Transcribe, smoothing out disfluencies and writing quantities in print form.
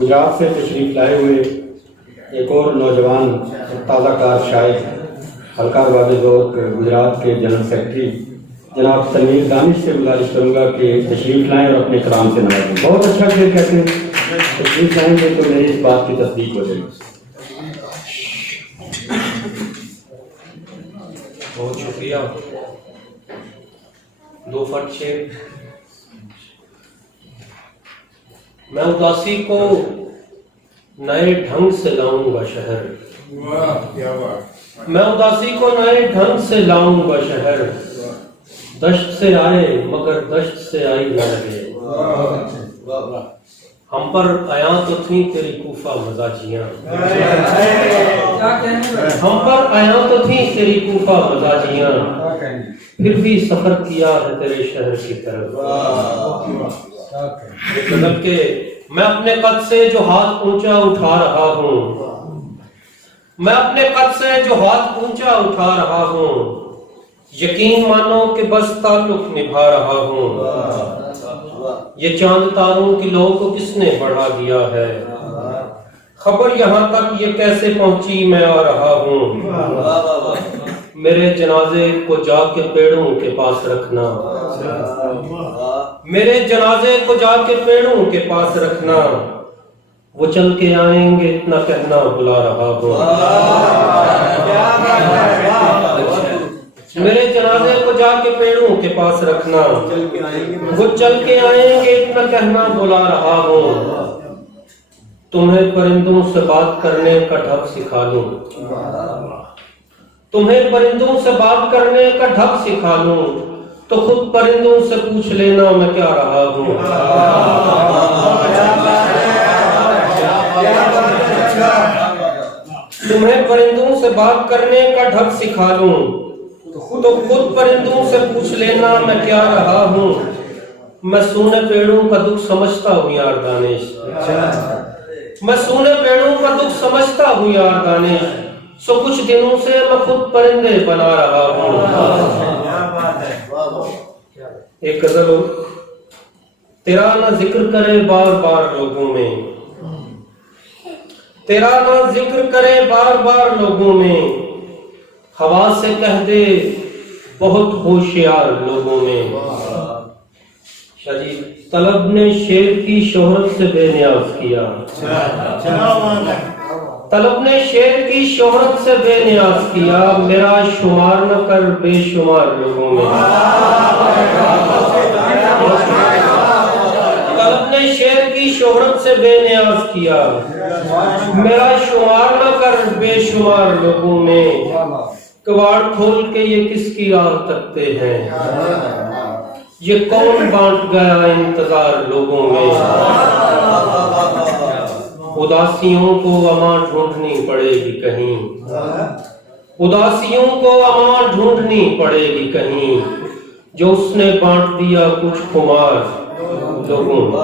गुजरात से तशरीफ लाए हुए एक और नौजवान ताज़ा कार शायर हल्का वाद गुजरात के जनरल सेक्रेटरी जनाब तनवीर दानिश से गुजारिश करूँगा कि तशरीफ लाएँ और अपने कलाम से नवाजें। बहुत अच्छा शेर कहते हैं, तशरीफ लाएंगे तो मेरी इस बात की तस्दीक हो जाएगी। बहुत शुक्रिया। दो फट शेर। मैं उदासी को नए ढंग से लाऊंगा शहर, मैं उदासी को नए ढंग से लाऊंगा शहर, दश्त से आए मगर दश्त से आई न लगे। हम पर आया तो थी तेरी कूफा मजाजियां, हम पर आया तो थी तेरी कूफा मजाजियां, फिर भी सफर किया है तेरे शहर की तरफ। बदल के मैं अपने कद से जो हाथ ऊंचा उठा रहा हूँ, मैं अपने कद से जो हाथ ऊंचा उठा रहा हूँ, यकीन मानो कि बस ताल्लुक निभा रहा हूँ। ये चांद तारों की लौ को किसने बढ़ा दिया है, खबर यहाँ तक ये कैसे पहुंची मैं आ रहा हूँ। मेरे जनाजे को जाके पेड़ों के पास रखना, मेरे जनाजे को जाके पेड़ों के पास रखना, वो चल के आएंगे इतना कहना बुला रहा हूँ। मेरे जनाजे को जाके पेड़ों के पास रखना, वो चल के आएंगे इतना कहना बुला रहा हूँ। तुम्हें परिंदों से बात करने का ढंग सिखा लूं, तुम्हें परिंदों से बात करने का ढंग सिखा लूं, तो खुद परिंदों से पूछ लेना मैं क्या रहा हूँ। तुम्हें परिंदों से बात करने का ढंग सिखा लूं, तो खुद परिंदों से पूछ लेना मैं क्या रहा हूँ। मैं सूने पेड़ों का दुख समझता हूँ यार दानिश, मैं सूने पेड़ों का दुख समझता हूँ यार दानिश, सो कुछ दिनों से मैं खुद परिंदे बना रहा हूँ। एक गजल हो, तेरा ना जिक्र करे बार बार लोगों में, तेरा ना जिक्र करे बार बार लोगों में, हवा से कह दे बहुत होशियार लोगों में। शाजी तलब ने शेर की शोहरत से बेनियाज किया, तलब ने शेर की शोहरत से बेनियाज किया, मेरा शुमार न कर बेशुमार लोगों में। तलब ने शेर की शोहरत से बेनियाज किया, मेरा शुमार न कर बेशुमार लोगों में। कबाड़ खोल के ये किसकी राह तकते हैं, ये कौन बांट गया इंतजार लोगों में। उदासियों को अमां ढूंढनी पड़ेगी कहीं, उदासियों को अमां ढूंढनी पड़ेगी कहीं, जो उसने बांट दिया कुछ खुमार लोगों में।